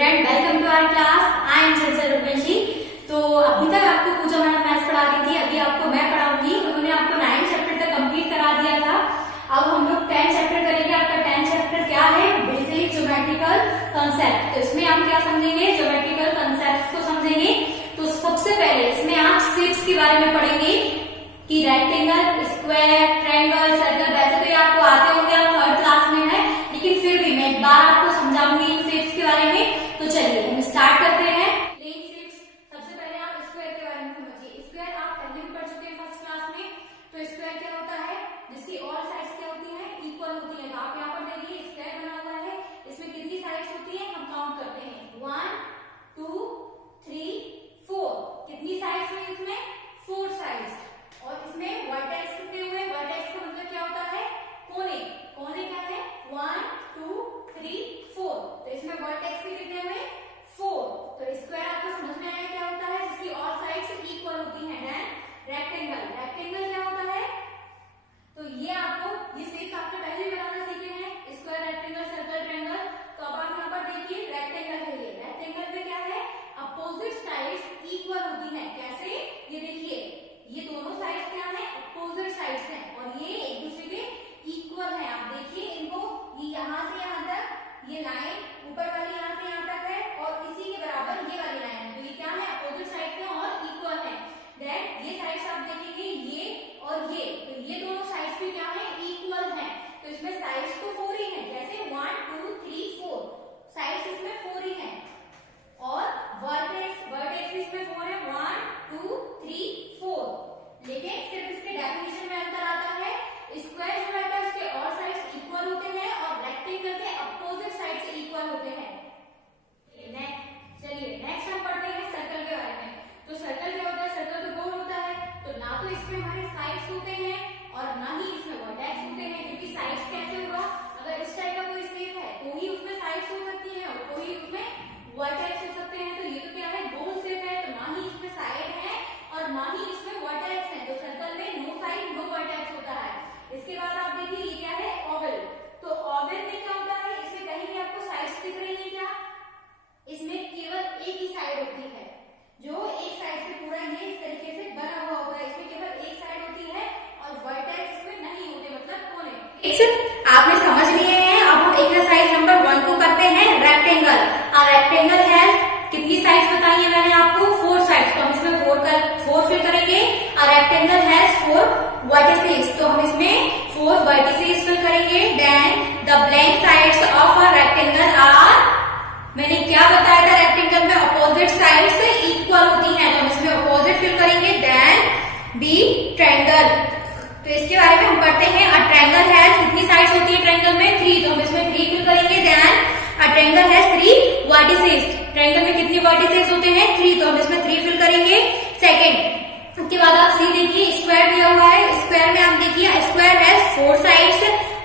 Student, welcome to our class. I am Chanchal Rupeshi. तो अभी तक आपको पूजा मैडम मैथ्स पढ़ा रही थी, अभी आपको मैं पढ़ाऊंगी। उन्होंने आपको 9 चैप्टर तक कंप्लीट करा दिया था। अब हम लोग 10 चैप्टर करेंगे। आपका 10 चैप्टर क्या है? Basic geometrical concept. तो इसमें हम क्या समझेंगे? ज्योमेट्रिकल कंसेप्ट को समझेंगे। तो सबसे पहले इसमें आप शेप्स के बारे में पढ़ेंगे कि रेक्टेंगल, स्क्वायर, ट्रायंगल, सर्कल। वैसे तो ये आपको आते होंगे, आप थर्ड क्लास में है, लेकिन फिर भी मैं एक बार आपको समझाऊंगी इन शेप्स के बारे में। तो चलिए हम स्टार्ट करते हैं। Plane shapes. सबसे पहले आप स्क्वायर के बारे में समझिए। स्क्वायर आप पहले भी पढ़ चुके हैं फर्स्ट क्लास में। तो स्क्वायर क्या होता है? जिसकी ऑल साइड्स क्या होती हैं? इक्वल होती है। तो आप यहाँ पर देखिए स्क्वायर बना हुआ है, इसमें कितनी साइड्स होती है? हम काउंट करते हैं 1 2 3 4। कितनी साइड्स हुई इसमें? 4 साइड्स। और इसमें वर्टेक्स कितने हुए? वर्टेक्स का मतलब क्या होता है? कोने। कोने क्या है? 1 2 3 4। तो इसमें वर्टेक्स भी कितने हुए? 4। तो स्क्वायर आपको समझ में आया क्या होता है? जिसकी ऑल साइड्स इक्वल होती हैं। Then rectangle. रेक्टेंगल क्या होता है? तो ये आपको ये शेप आपने पहले ही बनाना सीखे हैं, स्क्वायर, रेक्टेंगल, सर्कल, ट्रायंगल। तो अब आप यहाँ पर देखिए रेक्टेंगल है। ये रेक्टेंगल में क्या है? अपोजिट साइड्स इक्वल होती हैं। कैसे? ये देखिए ये दोनों साइड्स क्या है? अपोजिट साइड्स हैं और ये एक दूसरे के इक्वल है। आप देखिए इनको, ये यहाँ से यहाँ तक ये लाइन ऊपर वाली यहाँ से यहाँ तक है और इसी के बराबर ये वाली लाइन है। तो ये क्या है? अपोजिट साइड है और इक्वल है। देन ये साइड्स आप देखेंगे ये और ये, तो ये दोनों साइड्स भी क्या है? इक्वल है। तो इसमें साइड्स तो 4 ही है। कैसे? 1 2 3 4 साइड्स इसमें 4 ही है। और वर्टेक्स भी इसमें 4 है। 1 2 3 4। लेकिन सिर्फ इसके डेफिनेशन में अंतर आता है। स्क्वायर जो रहता है उसके और साइड्स इक्वल होते हैं और रेक्टेंगल के अपोजिट साइड से इक्वल होते हैं। चलिए नेक्स्ट हम पढ़ते हैं सर्कल के बारे में। तो सर्कल क्या होता है? सर्कल तो गोल होता है। तो ना तो इसमें हमारे साइड्स होते हैं और ना ही इसमें वर्टेक्स होते हैं, क्योंकि साइड्स कैसे होगा? अगर इस टाइप का कोई शेप है तो ही उसमें साइड्स हो सकती है और कोई उसमें वर्टेक्स हो सकते हैं। तो ये तो क्या है? गोल शेप है, तो ना ही इसमें साइड है और ना ही इसमें वर्टेक्स है। तो सर्कल में नो साइड नो वर्टेक्स होता है। इसके बाद आप देखिए ये क्या है? ओवल। तो ओवल में क्या होता है? इसमें कहीं भी आपको साइड्स दिख रही है क्या? इसमें केवल एक ही साइड होती है, जो एक साइड से पूरा ये इस तरीके से बना हुआ होता है। इसमें केवल एक साइड होती है और वर्टेक्स इसमें नहीं होते, मतलब कोने। आपने समझ लिए हैं। अब हम एक्सरसाइज नंबर 1 को करते हैं। रेक्टेंगल। रेक्टेंगल है कितनी साइड्स बताई है मैंने आपको? 4 साइड्स। तो हम इसमें 4 फिल करेंगे। रेक्टेंगल है 4 वर्टिसेस, तो हम इसमें 4 वर्टिसेस फिल करेंगे। Then the blank sides of a rectangle are, मैंने क्या बताया था? रेक्टेंगल में अपोजिट साइड से इक्वल होती हैं, तो हम इसमें अपोजिट फिल करेंगे। Then B triangle. तो इसके बारे में हम पढ़ते हैं। अ ट्रायंगल है कितनी साइड्स होती है ट्रायंगल में? 3, तो हम इसमें 3 फिल करेंगे। देन अ ट्रायंगल है 3 वर्टिसेस। ट्रायंगल में कितनी वर्टिसेस होते हैं? 3, तो हम इसमें 3 फिल करेंगे। सेकेंड, उसके बाद आप सी देखिए, स्क्वायर दिया हुआ है। स्क्वायर में आप देखिए स्क्वायर है 4 sides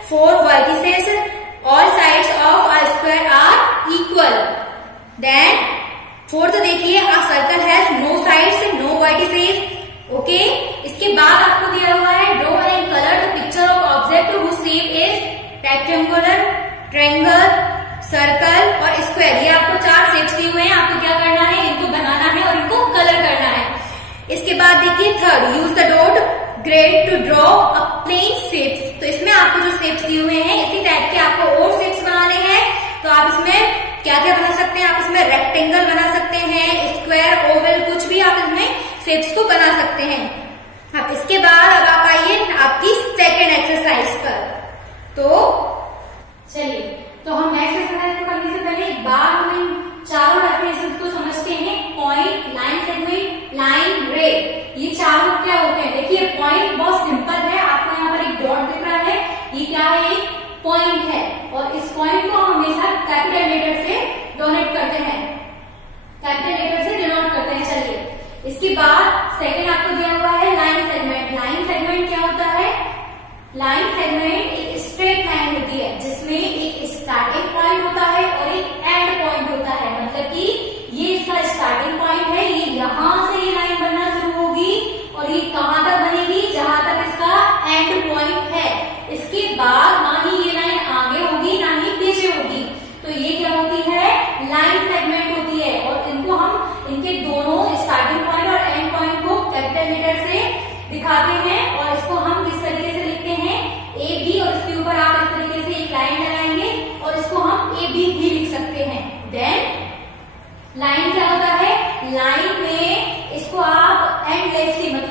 4 vertices. All sides of a square are equal. Then fourth देखिए, a circle has no sides no vertices. Okay. इसके बाद आपको दिया हुआ है draw and colour the picture of object whose shape is rectangular, triangle, circle और square. ये आपको 4 शेप्स दिए हुए हैं। आपको क्या करना है? इनको बनाना है और इनको कलर करना है। इसके बाद देखिए third, use the dot grid to draw a plane shapes. तो इसमें आपको जो शेप्स दिए हुए हैं इसी टाइप के आपको और शेप्स बनाने हैं। तो आप इसमें क्या क्या बना सकते हैं? आप इसमें रेक्टेंगल बना सकते हैं, स्क्वायर, ओवल, कुछ भी आप इसमें शेप्स को बना सकते हैं। अब इसके बाद अब आप आइए आपकी सेकेंड एक्सरसाइज पर। तो चलिए, तो हम नेक्स्ट एक्सरसाइज को करने से पहले एक बार हम इन चारों रेफरेंसेस को समझते हैं। पॉइंट, लाइन सेगमेंट, लाइन, रे। ये चारों क्या होते हैं? देखिए पॉइंट बहुत सिंपल है। आपको यहाँ पर एक डॉट दिख रहा है, ये क्या है? एक पॉइंट है और इस पॉइंट को हम हमेशा कैपिटल लेटर से डोनेट करते हैं, कैपिटल लेटर से डिनोट करते हैं। चलिए, इसके बाद सेकेंड आपको दिया हुआ है लाइन सेगमेंट। लाइन सेगमेंट क्या होता है? लाइन सेगमेंट एक स्ट्रेट लाइन होती है जिसमें एक स्टार्टिंग पॉइंट होता है और एक एंड पॉइंट होता है। मतलब कि ये इसका स्टार्टिंग पॉइंट है, ये यहाँ से ये लाइन बनना शुरू होगी और ये कहाँ तक बनेगी? जहां तक इसका एंड पॉइंट है। इसके बाद ना ही ये लाइन आगे होगी ना ही पीछे होगी। तो ये क्या होती है? लाइन सेगमेंट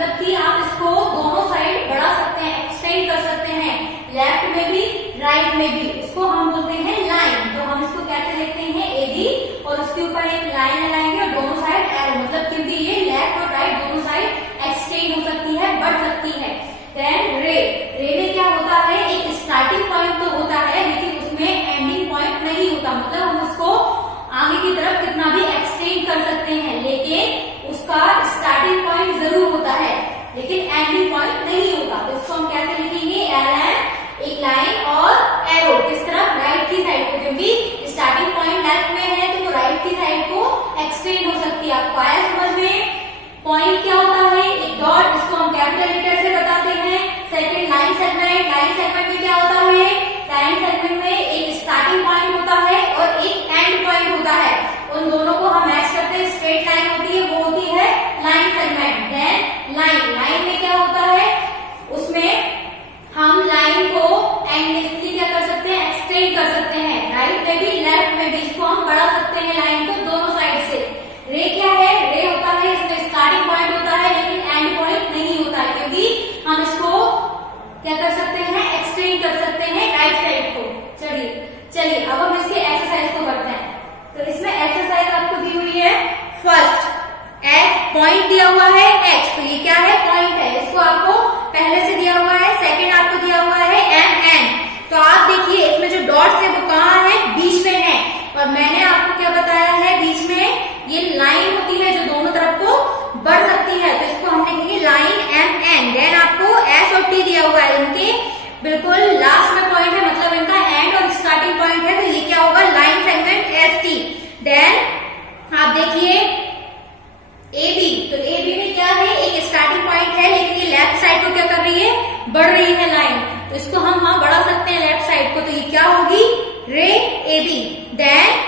मतलब कि आप इसको दोनों साइड बढ़ा सकते हैं, एक्सटेंड कर सकते हैं, लेफ्ट में भी राइट में भी। इसको हम बोलते हैं लाइन। तो हम इसको कैसे लिखते हैं, AB, और उसके ऊपर एक लाइन लगाएंगे और दोनों साइड एरो, मतलब क्योंकि ये लेफ्ट और राइट दोनों साइड एक्सटेंड हो सकती है, बढ़ सकती है। देन रे, रे में क्या होता है, एक स्टार्टिंग पॉइंट तो होता है लेकिन उसमें एंडिंग पॉइंट नहीं होता, मतलब हम उसको आगे की तरफ कितना भी एक्सटेंड कर सकते हैं लेकिन उसका स्टार्टिंग पॉइंट जरूर होता है लेकिन एंडिंग पॉइंट नहीं होता। तो इसको हम कैसे लिखेंगे, LM, एक लाइन और एरो, किस तरफ, राइट की साइड को, क्योंकि स्टार्टिंग पॉइंट लेफ्ट में है तो वो राइट की साइड को एक्सटेंड हो सकती है। आपको आया समझ में? पॉइंट क्या होता है, एक डॉट, इसको हम कैपिटल लेटर से बताते हैं। Second line segment, line segment में क्या होता है, लाइन सेगमेंट में एक स्टार्टिंग पॉइंट होता है और एक एंड पॉइंट होता है, उन दोनों को हम मैच करते हैं, स्ट्रेट लाइन होती है, वो होती है line segment. Then line, line में क्या होता है, उसमें हम लाइन को एंडलेसली क्या कर सकते हैं, एक्सटेंड कर सकते हैं, राइट में भी लेफ्ट में भी, इसको हम बढ़ा सकते हैं लाइन को दोनों साइड से। रे क्या है, रे होता है, इसमें स्टार्टिंग पॉइंट होता है लेकिन एंड पॉइंट नहीं होता है, क्योंकि हम इसको क्या कर सकते हैं, एक्सटेंड कर सकते हैं राइट साइड को। चलिए अब हम इसके एक्सरसाइज को करते हैं। तो इसमें एक्सरसाइज आपको दी हुई है, फर्स्ट पॉइंट दिया हुआ है x, तो ये क्या है, पॉइंट है, इसको आपको पहले से दिया हुआ है। सेकंड आपको दिया हुआ है MN, तो आप देखिए इसमें जो डॉट्स है वो कहाँ है, बीच में है, और मैंने आपको क्या बताया है, बीच में ये लाइन होती है जो दोनों तरफ को बढ़ सकती है, तो इसको हम लिखेंगे लाइन MN। देन आपको S और T दिया हुआ है, इनके बिल्कुल लास्ट में पॉइंट है, मतलब इनका एंड और स्टार्टिंग पॉइंट है, तो ये क्या होगा, लाइन सेगमेंट ST। देन आप देखिए AB, तो AB में क्या है, एक स्टार्टिंग पॉइंट है लेकिन ये लेफ्ट साइड को क्या कर रही है, बढ़ रही है लाइन, तो इसको हम वहां बढ़ा सकते हैं लेफ्ट साइड को, तो ये क्या होगी, रे AB। देन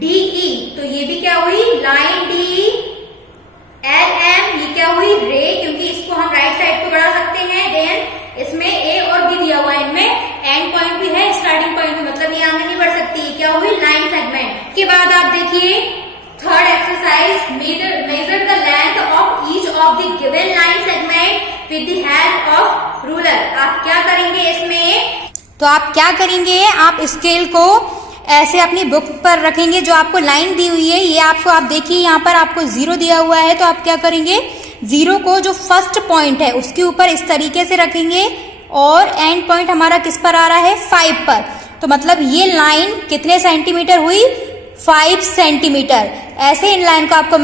DE, तो ये भी क्या हुई, लाइन DE। LM, ये क्या हुई, रे, क्योंकि इसको हम राइट साइड को बढ़ा सकते हैं। देन इसमें A और B दिया हुआ है, इनमें एंड पॉइंट भी है, स्टार्टिंग पॉइंट भी, मतलब ये आगे नहीं बढ़ सकती, ये क्या हुई, लाइन सेगमेंट। के बाद आप देखिए third exercise, measure the length of each of the given line segment with the help of ruler. आप क्या करेंगे इसमें, तो आप क्या करेंगे, आप स्केल को ऐसे अपनी बुक पर रखेंगे, जो आपको लाइन दी हुई है ये आपको, आप देखिए यहाँ पर आपको 0 दिया हुआ है, तो आप क्या करेंगे, 0 को जो फर्स्ट पॉइंट है उसके ऊपर इस तरीके से रखेंगे और एंड पॉइंट हमारा किस पर आ रहा है, 5 पर, तो मतलब ये लाइन कितने सेंटीमीटर हुई, 5 सेंटीमीटर। ऐसे इन लाइन को आपको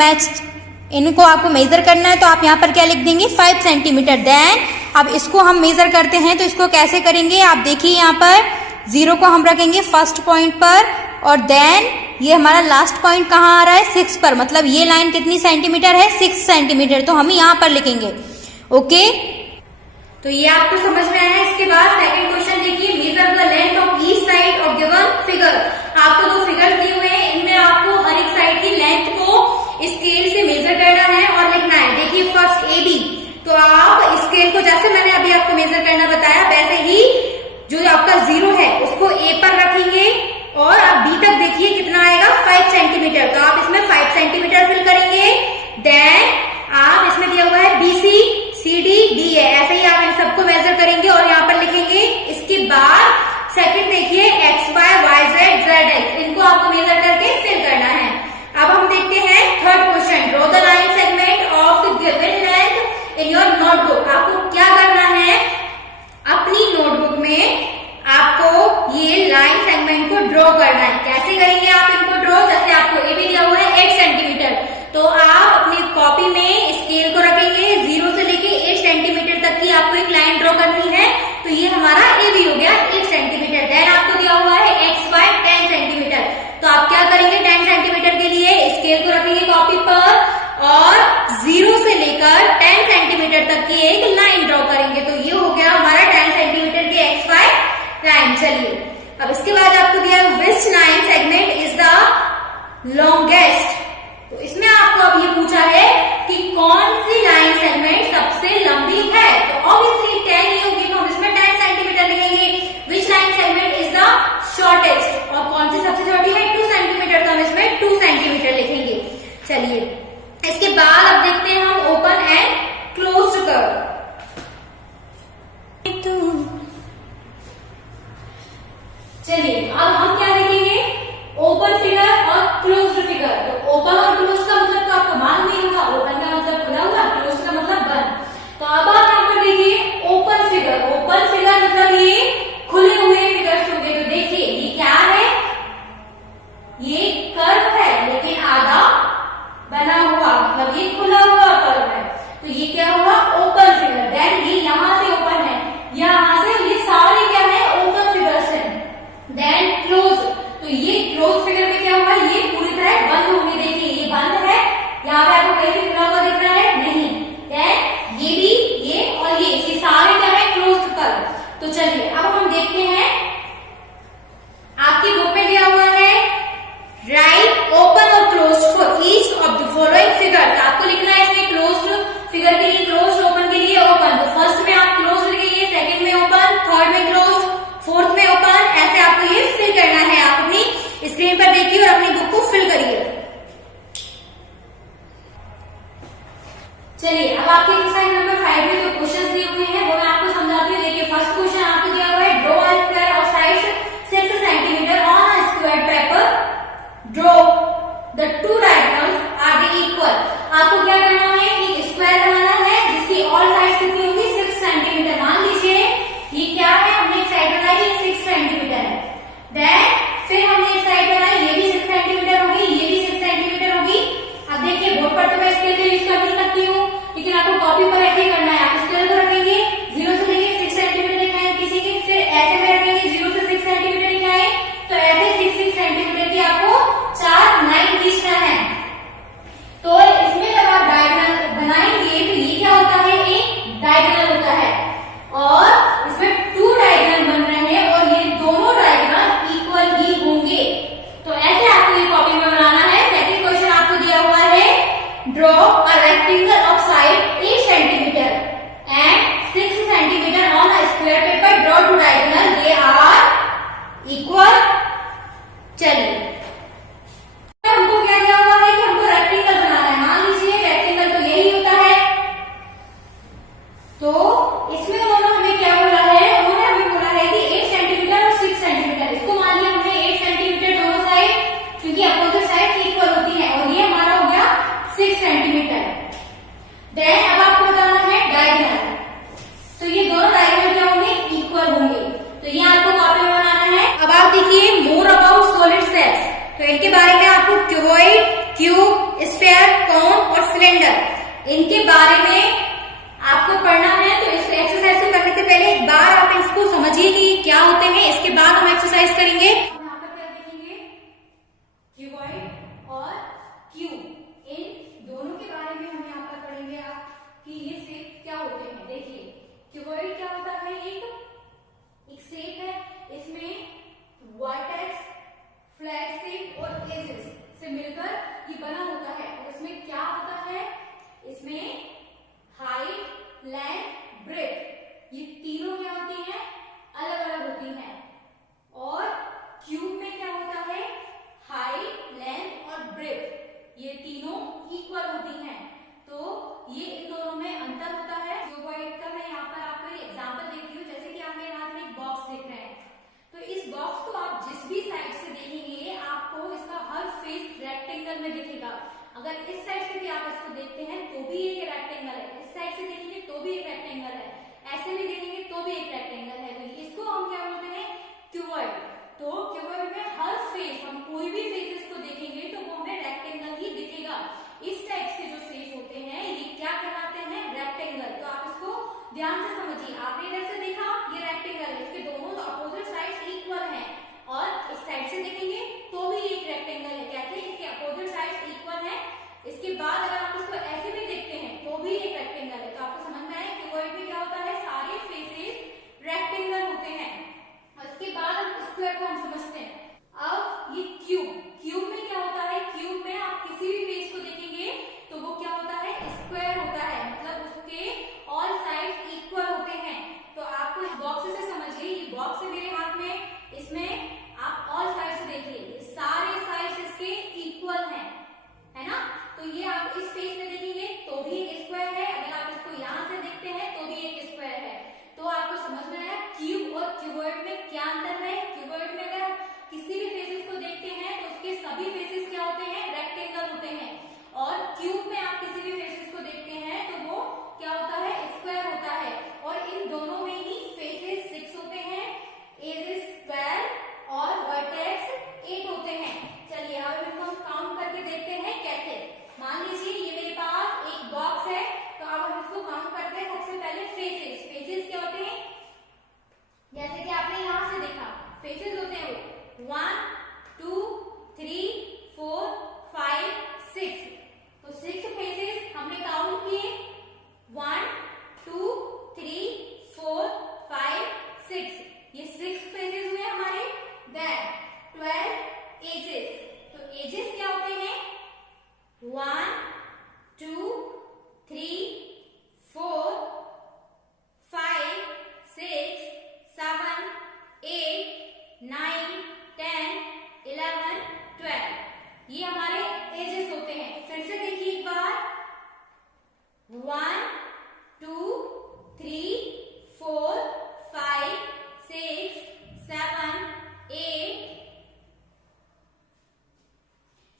इनको आपको मेजर करना है, तो आप यहाँ पर क्या लिख देंगे, 5 सेंटीमीटर। देन अब इसको हम मेजर करते हैं, तो इसको कैसे करेंगे, आप देखिए यहाँ पर 0 को हम रखेंगे फर्स्ट पॉइंट पर, और देन ये हमारा लास्ट पॉइंट कहाँ आ रहा है, 6 पर, मतलब ये लाइन कितनी सेंटीमीटर है, 6 सेंटीमीटर, तो हम यहाँ पर लिखेंगे। ओके, तो ये आपको समझ में आया। इसके बाद सेकंड क्वेश्चन देखिए, measure the length of each side of given figure. आपको 2 फिगर्स दिए हुए हैं, इनमें आपको हर एक साइड की लेंथ को स्केल से मेजर करना है और लिखना है। देखिए फर्स्ट AB, तो आप स्केल को जैसे मैंने अभी आपको मेजर करना बताया वैसे ही जो आपका 0 है उसको A पर रखेंगे और आप B तक देखिए कितना आएगा, 5 सेंटीमीटर, तो आप इसमें 5 सेंटीमीटर फिल करेंगे। देन आप इसमें दिया हुआ है BC, CD, DA, ऐसे ही आप इन सबको मेजर करेंगे और यहाँ पर लिखेंगे। इसके बाद सेकंड देखिए XY, YZ, ZX, इनको आपको मेजर करके फिल करना है। अब हम देखते हैं third question, draw the line segment of the given length in your notebook. आपको क्या करना है, अपनी नोटबुक में आपको ये लाइन सेगमेंट को ड्रॉ करना है। कैसे करेंगे आप इनको ड्रॉ, जैसे आपको ए भी दिया हुआ है 8 सेंटीमीटर, तो आप अपनी कॉपी में स्केल को रखेंगे, 0 से लेके 8 सेंटीमीटर तक की आपको एक लाइन ड्रॉ करनी है, तो ये हमारा ए भी हो गया 8 सेंटीमीटर। देन आपको दिया हुआ है XY 10 सेंटीमीटर, तो आप क्या करेंगे, 10 सेंटीमीटर के लिए स्केल को रखेंगे कॉपी पर और 0 से लेकर 10 सेंटीमीटर तक की एक लाइन ड्रॉ करेंगे, तो ये हो गया हमारा 10 सेंटीमीटर की XY लाइन। चलिए अब इसके बाद आपको दिया which line segment is the longest, तो इसमें आपको अब ये पूछा है कि कौन सी लाइन सेगमेंट सबसे लंबी है, तो ऑब्वियसली 10 ही होगी, तो हम इसमें 10 सेंटीमीटर लिखेंगे। Which line segment is the shortest, और कौन सी सबसे छोटी है, 2 सेंटीमीटर, तो हम इसमें 2 सेंटीमीटर लिखेंगे। चलिए इसके बाद अब देखते हैं हम ओपन एंड क्लोज चलिए अब हम क्या देखेंगे, ओपन फिगर और क्लोज्ड फिगर। तो ओपन और क्लोज का मतलब तो आपको मालूम ही होगा, ओपन का मतलब खुला हुआ, क्लोज का मतलब बंद। तो अब आप यहाँ पर देखिए ओपन फिगर, ओपन फिगर मतलब ये खुले हुए फिगर्स होंगे। तो देखिए ये क्या है, ये कर्व है लेकिन आधा बना हुआ, मतलब ये खुला हुआ कर्व है। तो ये क्या हुआ, ओपन फिगर। देन ये यहाँ से ओपन है, यहाँ से, ये सारे क्या है, ओपन फिगर्स हैं। देन क्लोज, तो ये क्लोज फिगर में क्या हुआ, ये पूरी तरह बंद होगी। देखिए ये बंद है, यहाँ पे आपको कहीं भी खुला हुआ दिख रहा है नहीं। देन ये भी, ये और ये सारे क्या है, क्लोज्ड कर्व। तो चलिए अब हम देखते हैं, आपकी बुक में दिया हुआ है राइट ओपन और close for each of the following figures. आपको लिखना है इसमें क्लोज्ड फिगर के लिए क्लोज, ओपन के लिए ओपन। तो फर्स्ट में आप क्लोज लिखेंगे, सेकंड में ओपन, थर्ड में क्लोज, फोर्थ में ओपन। ऐसे आपको ये फिल करना है। आप अपनी स्क्रीन पर देखिए और अपनी बुक को फिल करिए। चलिए अब आपके एक्सरसाइज नंबर 5 में जो क्वेश्चंस दिए हुए हैं वो मैं आपको समझाती हूँ। देखिए फर्स्ट क्वेश्चन आपको दिया हुआ है, draw a square of side 6 centimetre on a square paper, draw the two diagonals are the equal. आपको क्या करना है, एक स्क्वायर बनाना है जिसकी ऑल साइड्स कितनी होगी, 6 सेंटीमीटर। मान लीजिए ये क्या है, हमने एक साइड बनाई, ये 6 सेंटीमीटर है। देन फिर हमने एक साइड बनाई, ये भी 6 सेंटीमीटर होगी, ये भी 6 सेंटीमीटर होगी। अब देखिए बोर्ड पर तो मैं स्केल से यूज कर नहीं सकती हूँ, लेकिन आपको कॉपी पर ऐसे ही करना है। आप स्केल तो रखेंगे, 0 से लेके 6 सेंटीमीटर दिखाएं किसी की, फिर ऐसे में रखेंगे 0 से 6 सेंटीमीटर दिखाएं। तो ऐसे 6 सेंटीमीटर की आपको 4 लाइन खींचना है। तो इसमें जब आप डायगोनल बनाएंगे तो ये क्या होता है, एक डायगोनल होता है और इसमें 2 डायगोनल बन रहे हैं और ये दोनों डायगोनल इक्वल ही होंगे। तो ऐसे आपको ये कॉपी में बनाना है। सेकंड क्वेश्चन आपको दिया हुआ है, draw a rectangle of side 8 centimetre and 6 centimetre on a square paper, draw two diagonal, they are equal. चलिए हमको क्या दिया हुआ है कि हमको रेक्टेंगल बनाना है। मान लीजिए रेक्टेंगल तो यही होता है, तो इसमें उन्होंने हमें क्या बोला है, उन्होंने हमें बोला है कि 8 सेंटीमीटर और 6 सेंटीमीटर। इसको मान लिया हमने 8 सेंटीमीटर दोनों साइड, क्योंकि अपोजिट साइड इक्वल होती है, और ये हमारा हो गया 6 सेंटीमीटर। देन अब आपको बताना है डायगोनल, तो ये दोनों डायगोनल क्या होंगे, इक्वल होंगे। तो ये आपको कॉपी में बनाना है। अब आप देखिए मोर अबाउट सॉलिड शेप्स, तो इनके बारे में आपको क्यूबॉइड, क्यूब, स्फीयर, कोन और सिलेंडर, इनके बारे में आपको पढ़ना है। तो इस एक्सरसाइज को करने से पहले एक बार आप इसको समझिए कि क्या होते हैं, इसके बाद हम एक्सरसाइज करेंगे। यहाँ पर क्या देखेंगे, क्यूबॉइड और क्यूब, इन दोनों के बारे में हम यहाँ पर पढ़ेंगे आप कि ये शेप क्या होते हैं। देखिए क्यूबॉइड क्या होता है, एक शेप है, इसमें वर्टेक्स, फ्लैट शेप और एजेस से मिलकर ये बना होता है। और इसमें क्या होता है, इसमें हाइट, लेंथ, ब्रेथ, ये तीनों क्या होती हैं, अलग अलग होती हैं। और क्यूब में क्या होता है, हाइट, लेंथ और ब्रेथ, ये तीनों इक्वल होती हैं। तो ये इन दोनों में अंतर होता है। क्यूबॉइड का मैं यहाँ पर आपको एक एग्जांपल देती हूँ। जैसे कि आप मेरे हाथ में एक बॉक्स देख रहे हैं, तो इस बॉक्स को आप जिस भी साइड से देखेंगे आपको इसका हर फेस रेक्टेंगल में दिखेगा। अगर इस साइड से भी आप इसको देखते हैं तो भी एक रेक्टेंगल है, इस साइड से देखेंगे तो भी एक रेक्टेंगल है, ऐसे भी देखेंगे तो भी एक रेक्टेंगल है। तो इसको हम क्या बोलते हैं, क्यूबॉइड। तो क्यूबॉइड में हर फेस, हम कोई भी फेसेस को देखेंगे तो वो हमें रेक्टेंगल ही दिखेगा। इस टाइप के जो शेप होते हैं ये क्या कहलाते हैं, रेक्टेंगल। तो आप इसको ध्यान से समझिए। आपने इधर से देखा ये रेक्टेंगल है, इसके दोनों अपोजिट साइड्स इक्वल हैं, और इस साइड से देखेंगे तो भी एक रेक्टेंगल है। कैसे, इसके अपोजिट साइड्स इक्वल है। इसके बाद अगर आप इसको ऐसे भी देखते हैं तो भी एक रेक्टेंगल है। तो आपको समझ में आया क्यूबॉइड में क्या होता है, सारे फेसेस रेक्टेंगल होते हैं। और इसके बाद हम स्क्वायर को हम समझते हैं। अब ये क्यूब, क्यूब में क्या होता है, क्यूब में आप किसी भी फेस को देखेंगे तो वो क्या होता है, स्क्वायर होता है, मतलब उसके ऑल साइड इक्वल होते हैं। तो आपको इस बॉक्स से समझिए, ये बॉक्स है मेरे हाथ में, इसमें आप ऑल साइड से देखिए, ये सारे साइड्स इसके इक्वल हैं, है ना। तो ये आप इस फेस में देखेंगे तो भी एक स्क्वायर है, अगर आप इसको यहाँ से देखते हैं तो भी एक स्क्वायर है। तो आपको समझ में आया क्यूब और क्यूबॉइड में क्या अंतर है। क्यूबॉइड में अगर ये 6 फेसेस हुए हमारे। Then 12 edges. तो एजेस क्या होते हैं? 1 2 3 4 5 6 7 8 9 10 11 12, ये हमारे एजेस होते हैं। फिर से देखिए एक बार, 1 2 3 4 5 6 7 8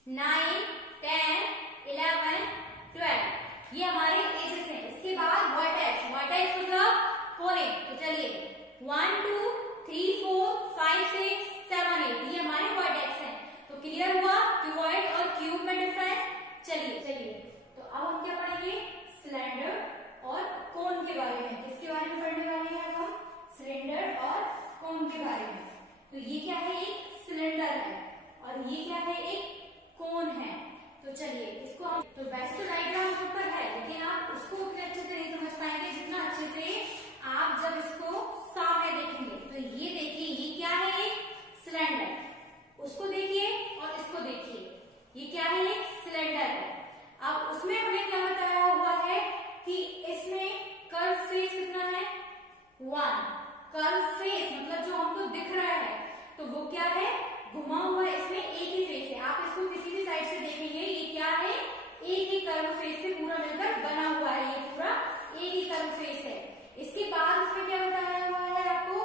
9 10 11 12, ये हमारे एजेस हैं। इसके बाद वर्टेक्स। वर्टेक्स मतलब कोने। तो चलिए 1 2 3 4 5 6 7 8, ये हमारे वर्टेक्स हैं। तो क्लियर हुआ क्यूबॉइड और क्यूब में डिफरेंस। चलिए तो अब हम क्या पढ़ेंगे? सिलेंडर और कोन के बारे में। किसके बारे में पढ़ने वाले हैं अब हम? सिलेंडर और कोन के बारे में। तो ये क्या है? एक सिलेंडर है और ये क्या है? एक कोन है। तो चलिए इसको हम, तो वैसे तो डायग्राम ऊपर है लेकिन आप उसको उतने अच्छे से नहीं समझ पाएंगे जितना अच्छे से आप जब इसको सामने देखेंगे। तो ये देखिए, ये क्या है? एक सिलेंडर। उसको देखिए और इसको देखिए, ये क्या है? एक सिलेंडर है। अब उसमें हमें क्या बताया हुआ है कि इसमें कर्व फेस कितना है? 1। कर्व फेस मतलब जो हमको दिख रहा है तो वो क्या है? घुमा हुआ है। इसमें एक ही फेस है। आप इसको किसी भी साइड से देखेंगे, ये क्या है? एक ही कर्व फेस से पूरा मिलकर बना हुआ है। ये पूरा एक ही कर्व फेस है। इसके बाद इसमें क्या बताया हुआ है आपको?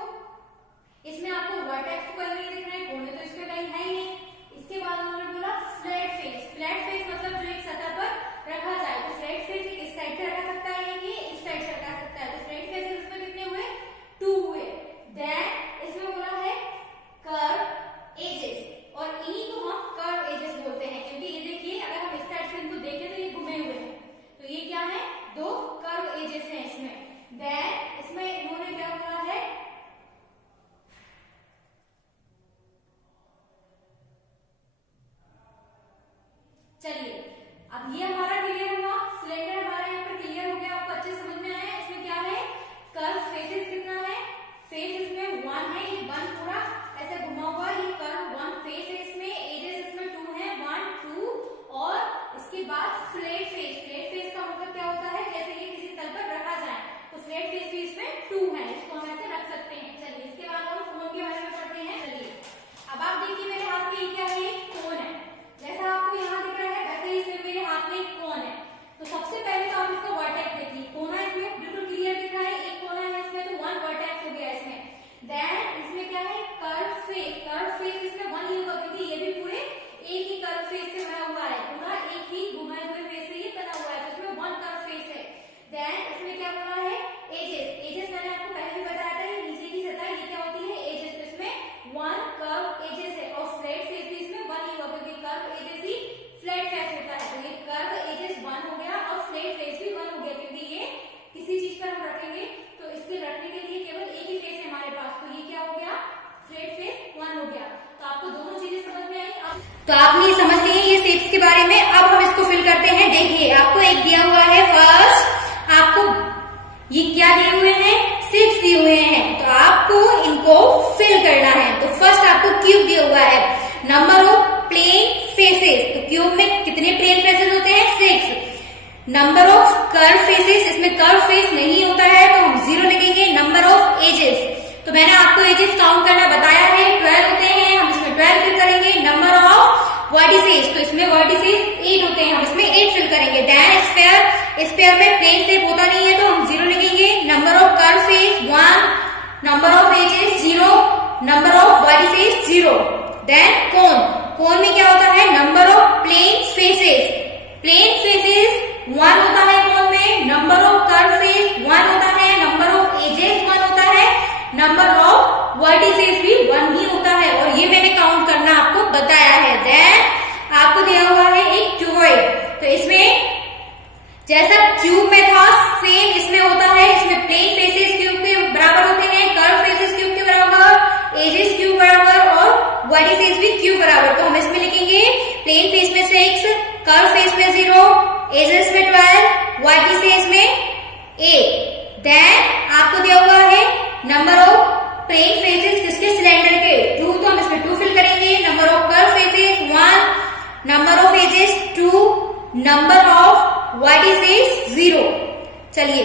इसमें आपको वर्टेक्स तो कहीं नहीं दिख रहे हैं, कोने तो इसमें कहीं है ही नहीं। इसके बाद उन्होंने बोला फ्लैट फेस। फ्लैट फेस मतलब जो एक सतह पर रखा जाए। तो फ्लैट फेस एक इस साइड से रखा सकता है, ये इस साइड से रखा सकता है। तो फ्लैट फेस इसमें कितने हुए? 2 हुए। देन इसमें बोला है कर्व एजेस, और इन्हीं को हम कर्व एजेस बोलते हैं क्योंकि ये देखिए, अगर हम इस साइड से इनको देखें तो ये घुमे हुए हैं। तो ये क्या है? 2 कर्व एजेस हैं इसमें। देन इसमें इन्होंने क्या बोला है? चलिए अब ये हमारा क्लियर हुआ। सिलेंडर हमारा यहाँ पर क्लियर हो गया, आपको अच्छे समझ में आया। इसमें क्या है? कर्व फेसेस कितना है? फेस इसमें 1 है। ये 1 पूरा ऐसे घुमा हुआ, ये कर्व 1 फेस है। इसमें एजेस इसमें 2 है, 1 2। और इसके बाद फ्लैट फेस। फ्लैट फेस का मतलब क्या होता है? जैसे ये किसी तल पर रखा जाए तो फ्लैट फेस भी इसमें 2 है, इसको हम ऐसे रख सकते हैं। चलिए इसके बाद हम कोन के बारे में पढ़ते हैं। चलिए अब आप देखिए मेरे हाथ में ये क्या है? एक कोन है। जैसा आपको यहाँ दिख रहा है वैसे ही इसमें मेरे हाथ में एक कोन है। तो सबसे पहले तो आप इसको वर्टेक्स देखिए। कोना इसमें बिल्कुल क्लियर दिख रहा है, एक कोना है इसमें, तो 1 वर्टेक्स हो गया इसमें। देन इसमें क्या है? Curve face. कर्व फेस इसमें 1 ही होगा क्योंकि ये भी पूरे एक ही कर्व फेस से बना हुआ है। पूरा एक ही घुमाए हुए फेस से ये बना हुआ है, तो इसमें 1 कर्व फेस है। देन इसमें क्या बोला है? एजेस। एजेस मैंने आपको पहले भी बताया था, ये नीचे की सतह ये क्या होती है? एजेस। तो इसमें 1 कर्व एजेस है और फ्लैट फेस भी इसमें 1 ही होगा क्योंकि कर्व एजेस ही फ्लैट फेस होता है। तो ये कर्व एजेस 1 हो गया और फ्लैट फेस भी 1 हो गया क्योंकि ये किसी चीज पर हम रखेंगे तो इसके रखने के लिए केवल एक ही फेस है हमारे पास। तो ये क्या हो गया? फ्लैट फेस 1 हो गया। तो आपको दोनों चीजें समझ में आई। अब तो आपने ये समझ लिए ये शेप्स के बारे में। अब हम इसको फिल करते हैं। देखिए आपको एक दिया हुआ है, फर्स्ट आपको ये क्या दिए हुए हैं? शेप्स दिए हुए हैं, तो आपको इनको फिल करना है। तो फर्स्ट आपको क्यूब दिया हुआ है। Number of plane faces. तो क्यूब में कितने प्लेन फेसेस होते हैं? 6। नंबर ऑफ कर्व फेसेस, इसमें कर्व फेस नहीं होता है तो हम 0 लिखेंगे। नंबर ऑफ एजेस, तो मैंने आपको एजेस काउंट करना बताया है, 12 होते हैं, हम इसमें 12 फिल करेंगे। नंबर ऑफ वर्टिसेस, तो इसमें वर्टिसेस 8 होते हैं, हम इसमें 8 फिल करेंगे। देन स्फीयर, स्फीयर में प्लेन शेप होता नहीं है तो हम 0 लिखेंगे। Number of curve face 1, number of edges 0, number of vertices 0। Then cone, cone में क्या होता है? Number of plane faces. Plane faces 1 होता है कोन में। नंबर ऑफ कर्व फेस 1 होता है। नंबर ऑफ एजेस 1 होता है। नंबर ऑफ वर्टिसेस भी 1 ही होता है और ये मैंने काउंट करना आपको बताया है। देन आपको दिया हुआ है एक क्यूबॉइड। तो इसमें जैसा क्यूब में था सेम इसमें होता है। इसमें प्लेन फेसेस क्यूब के बराबर होते हैं, कर्व फेसेस क्यूब के बराबर, एजेस क्यूब बराबर और वर्टिसेस भी क्यूब बराबर। तो हम इसमें लिखेंगे प्लेन फेस में 6, कर्व फेस में 0, एजेस में 12, वर्टिसेस में 8। देन आपको दिया हुआ है number of plane faces number of edges 2, number of vertices 0। चलिए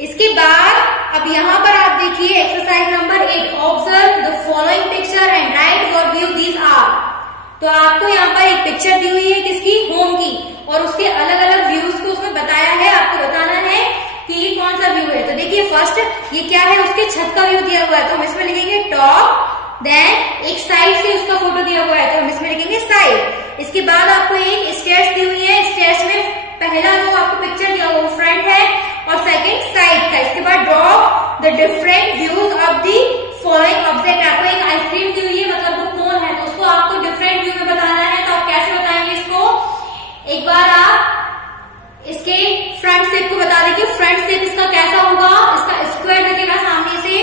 इसके बाद अब यहां पर आप देखिए exercise number 8, observe the following picture and write what view these are. तो आपको यहाँ पर एक पिक्चर दी हुई है किसकी, होम की, और उसके अलग अलग व्यूज को उसमें बताया है, आपको बताना है कि ये कौन सा व्यू है। तो देखिए फर्स्ट ये क्या है, उसके छत का व्यू दिया हुआ है तो हम इसमें लिखेंगे टॉप, देन एक साइड से उसका फोटो दिया हुआ है तो हम इसमें लिखेंगे साइड। इसके बाद आपको एक स्टेयर्स दी हुई है, स्टेयर्स में पहला जो आपको पिक्चर दिया हुआ वो फ्रंट है और सेकंड साइड का। इसके बाद draw the different views of the following object. आपको एक आइसक्रीम दी हुई है, मतलब वो कौन है, तो उसको आपको डिफरेंट व्यू में बताना है। तो आप कैसे बताएंगे इसको, एक बार आप इसके फ्रंट शेप को बता देंगे, फ्रंट शेप इसका कैसा होगा, इसका स्क्वायर दिखेगा सामने से,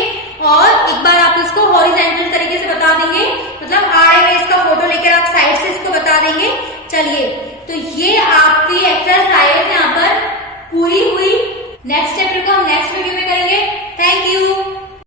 और एक बार आप इसको हॉरिजॉन्टल तरीके से बता देंगे, मतलब आड़े में इसका फोटो लेकर आप साइड से इसको बता देंगे। चलिए तो ये आपकी एक्सरसाइज यहाँ पर पूरी हुई। नेक्स्ट चैप्टर को हम नेक्स्ट वीडियो में करेंगे। Thank you.